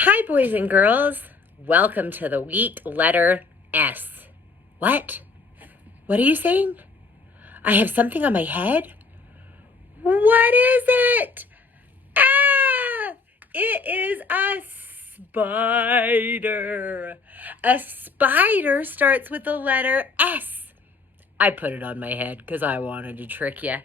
Hi, boys and girls. Welcome to the week letter S. What? What are you saying? I have something on my head? What is it? Ah! It is a spider. A spider starts with the letter S. I put it on my head because I wanted to trick you.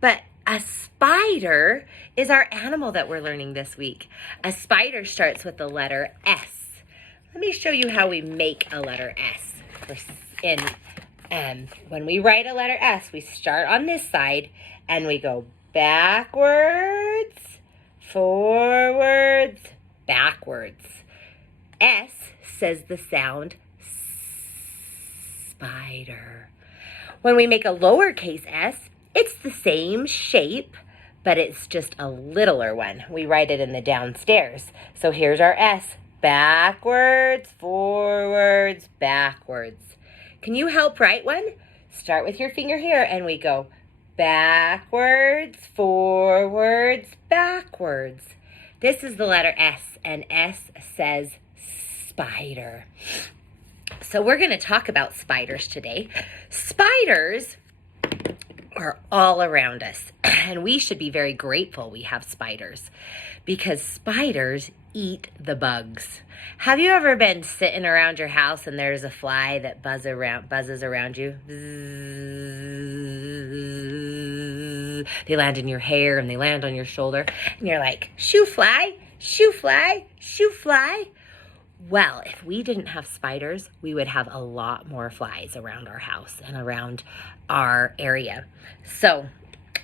But a spider is our animal that we're learning this week. A spider starts with the letter S. Let me show you how we make a letter S. When we write a letter S, we start on this side and we go backwards, forwards, backwards. S says the sound spider. When we make a lowercase s, it's the same shape, but it's just a littler one. We write it in the downstairs. So here's our S. Backwards, forwards, backwards. Can you help write one? Start with your finger here and we go backwards, forwards, backwards. This is the letter S, and S says spider. So we're going to talk about spiders today. Spiders are all around us, and we should be very grateful we have spiders because spiders eat the bugs. Have you ever been sitting around your house and there's a fly that buzzes around you? They land in your hair and they land on your shoulder and you're like, shoo fly, shoo fly, shoo fly. Well, if we didn't have spiders, we would have a lot more flies around our house and around our area. So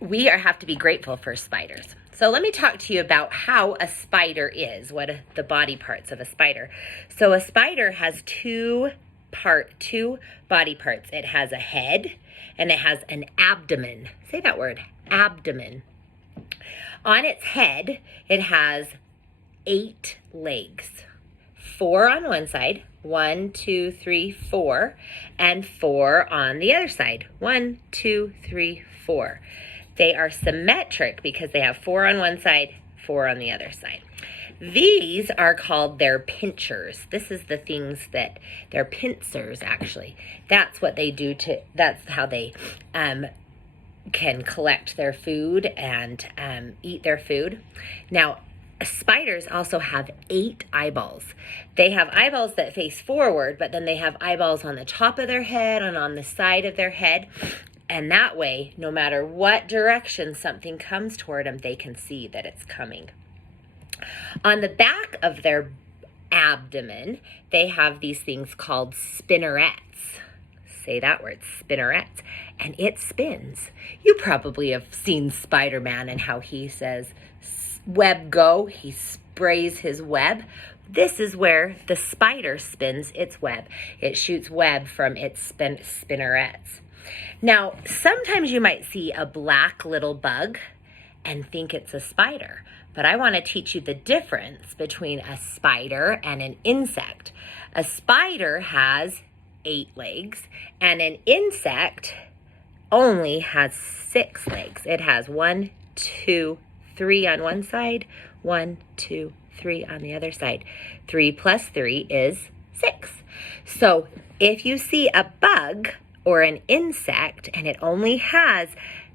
we have to be grateful for spiders. So let me talk to you about how a spider is, what are the body parts of a spider. So a spider has two body parts. It has a head and it has an abdomen. Say that word, abdomen. On its head, it has 8 legs. 4 on one side, 1, 2, 3, 4, and 4 on the other side, 1, 2, 3, 4. They are symmetric because they have 4 on one side, 4 on the other side. These are called their pinchers. This is the things that they're pincers, actually. That's what they do that's how they can collect their food and eat their food. Now, spiders also have 8 eyeballs. They have eyeballs that face forward, but then they have eyeballs on the top of their head and on the side of their head. And that way, no matter what direction something comes toward them, they can see that it's coming. On the back of their abdomen, they have these things called spinnerets. Say that word, spinnerets. And it spins. You probably have seen Spider-Man and how he says, web go, he sprays his web. This is where the spider spins its web. It shoots web from its spinnerets. Now, sometimes you might see a black little bug and think it's a spider, but I want to teach you the difference between a spider and an insect. A spider has 8 legs, and an insect only has 6 legs. It has 1, 2, 3 on one side, 1, 2, 3 on the other side. 3 plus 3 is 6. So if you see a bug or an insect and it only has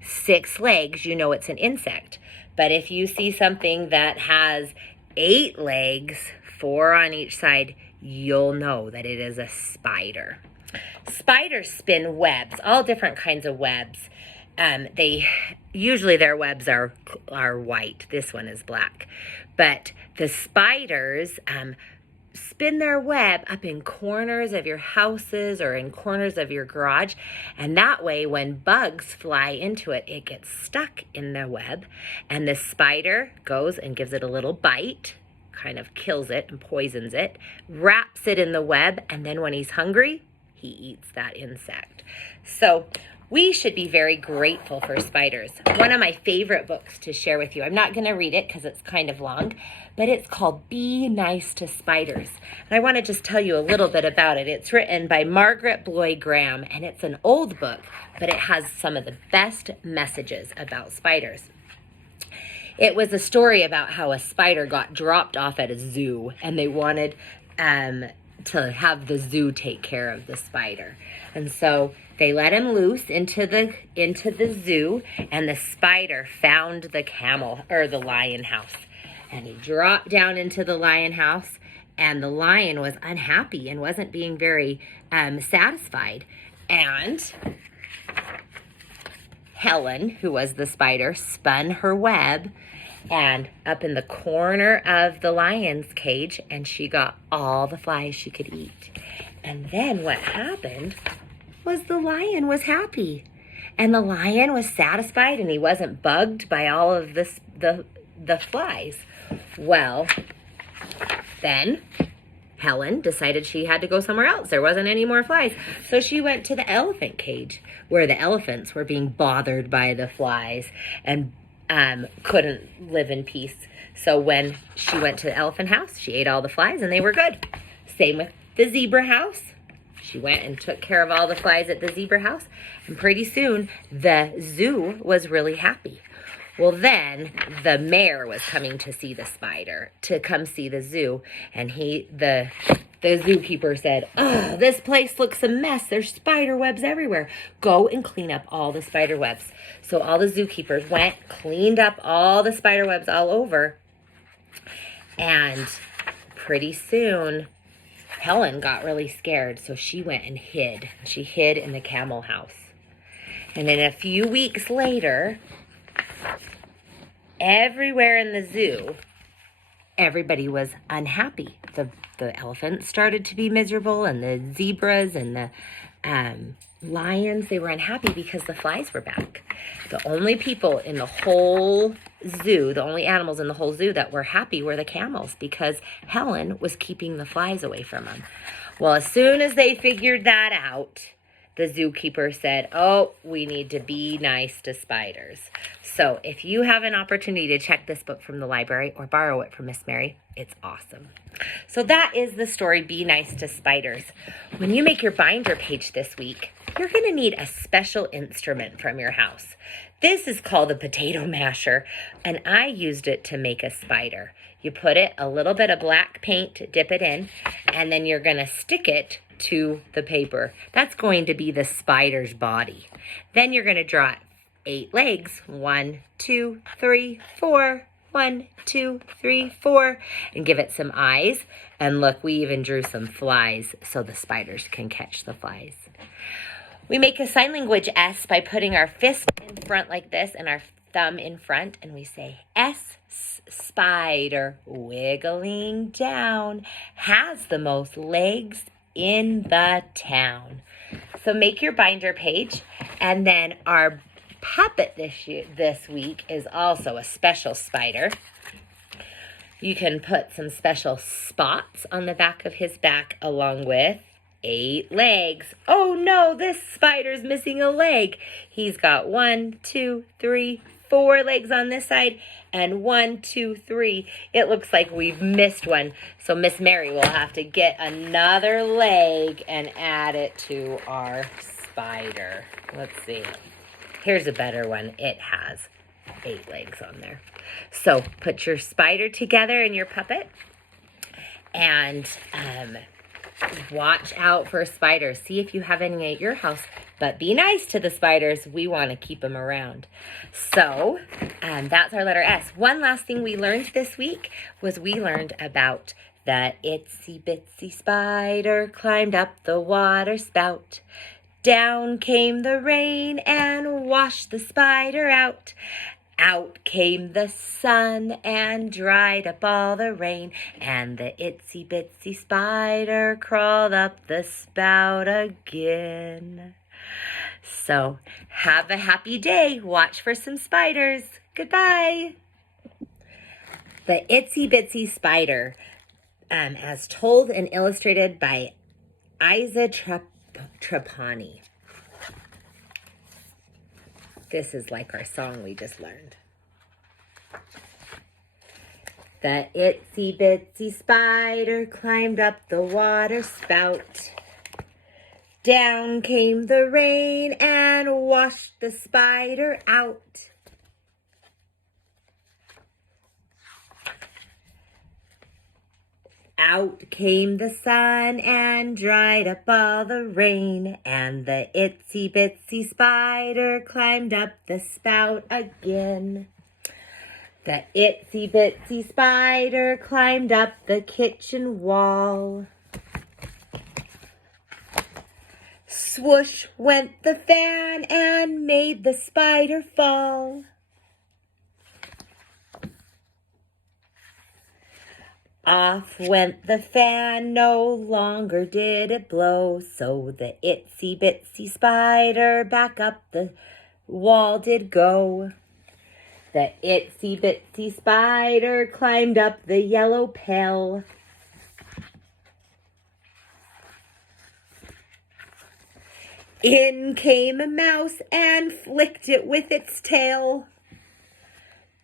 6 legs, you know it's an insect. But if you see something that has 8 legs, 4 on each side, you'll know that it is a spider. Spiders spin webs, all different kinds of webs. Usually their webs are white. This one is black. But the spiders spin their web up in corners of your houses or in corners of your garage. And that way, when bugs fly into it, it gets stuck in the web. And the spider goes and gives it a little bite, kind of kills it and poisons it, wraps it in the web, and then when he's hungry, he eats that insect. So we should be very grateful for spiders. One of my favorite books to share with you, I'm not going to read it because it's kind of long, but it's called Be Nice to Spiders. And I want to just tell you a little bit about it. It's written by Margaret Bloy Graham, and it's an old book, but it has some of the best messages about spiders. It was a story about how a spider got dropped off at a zoo, and they wanted to have the zoo take care of the spider. And so they let him loose into the zoo, and the spider found the the lion house. And he dropped down into the lion house, and the lion was unhappy and wasn't being very satisfied. And Helen, who was the spider, spun her web and up in the corner of the lion's cage, and she got all the flies she could eat. And then what happened was the lion was happy, and the lion was satisfied, and he wasn't bugged by all of the flies. Well, then Helen decided she had to go somewhere else. There wasn't any more flies. So she went to the elephant cage, where the elephants were being bothered by the flies and couldn't live in peace. So when she went to the elephant house, she ate all the flies and they were good. Same with the zebra house. She went and took care of all the flies at the zebra house, and pretty soon the zoo was really happy. Well, then the mayor was coming to see the spider, to come see the zoo, and the zookeeper said, "Oh, this place looks a mess. There's spider webs everywhere. Go and clean up all the spider webs." So all the zookeepers went, cleaned up all the spider webs all over, and pretty soon Helen got really scared, so she went and hid. She hid in the camel house. And then a few weeks later, everywhere in the zoo, everybody was unhappy. The elephants started to be miserable, and the zebras and the lions, they were unhappy because the flies were back. The only people in the whole zoo, the only animals in the whole zoo that were happy were the camels, because Helen was keeping the flies away from them. Well, as soon as they figured that out, the zookeeper said, "Oh, we need to be nice to spiders." So if you have an opportunity to check this book from the library or borrow it from Miss Mary, it's awesome. So that is the story, Be Nice to Spiders. When you make your binder page this week, you're going to need a special instrument from your house. This is called a potato masher, and I used it to make a spider. You put it a little bit of black paint, dip it in, and then you're going to stick it to the paper. That's going to be the spider's body. Then you're going to draw 8 legs. 1, 2, 3, 4. 1, 2, 3, 4. And give it some eyes. And look, we even drew some flies so the spiders can catch the flies. We make a sign language S by putting our fist in front like this and our thumb in front. And we say S, spider, wiggling down, has the most legs in the town. So make your binder page, and then our puppet this week is also a special spider. You can put some special spots on the back of his back along with 8 legs. Oh no, this spider's missing a leg. He's got 1, 2, 3, 4 legs on this side, and 1, 2, 3. It looks like we've missed one. So Miss Mary will have to get another leg and add it to our spider. Let's see. Here's a better one. It has 8 legs on there. So put your spider together in your puppet, and watch out for spiders. See if you have any at your house, but be nice to the spiders. We want to keep them around. So that's our letter S. One last thing we learned this week was we learned about the itsy bitsy spider climbed up the water spout. Down came the rain and washed the spider out. Out came the sun and dried up all the rain, and the itsy bitsy spider crawled up the spout again. So have a happy day. Watch for some spiders. Goodbye. The Itsy Bitsy Spider, as told and illustrated by Isa Trapani. This is like our song we just learned. The itsy bitsy spider climbed up the water spout. Down came the rain and washed the spider out. Out came the sun and dried up all the rain, and the itsy bitsy spider climbed up the spout again. The itsy bitsy spider climbed up the kitchen wall. Swoosh went the fan and made the spider fall. Off went the fan, no longer did it blow, so the itsy bitsy spider back up the wall did go. The itsy bitsy spider climbed up the yellow pail. In came a mouse and flicked it with its tail.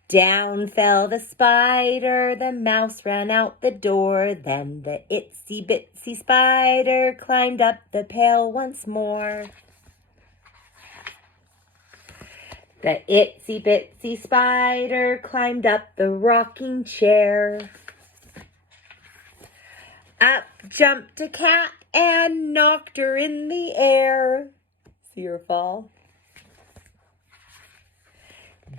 Down fell the spider, the mouse ran out the door, then the itsy bitsy spider climbed up the pail once more. The itsy bitsy spider climbed up the rocking chair. Up jumped a cat and knocked her in the air. See her fall?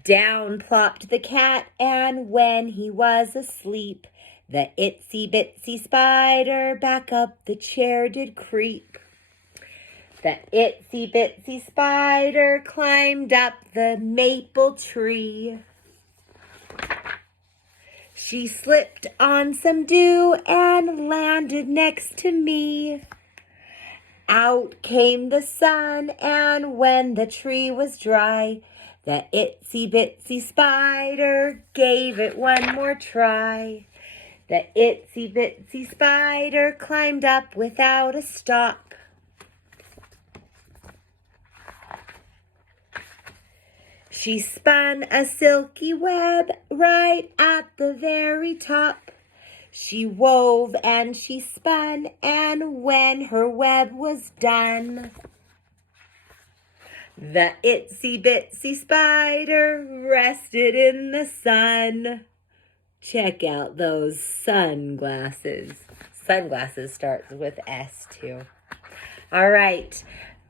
Down plopped the cat, and when he was asleep, the itsy bitsy spider back up the chair did creep. The itsy bitsy spider climbed up the maple tree. She slipped on some dew and landed next to me. Out came the sun, and when the tree was dry, the itsy bitsy spider gave it one more try. The itsy bitsy spider climbed up without a stop. She spun a silky web right at the very top. She wove and she spun, and when her web was done, the itsy bitsy spider rested in the sun. Check out those sunglasses. Sunglasses starts with S too. All right,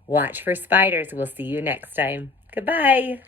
watch for spiders. We'll see you next time. Goodbye.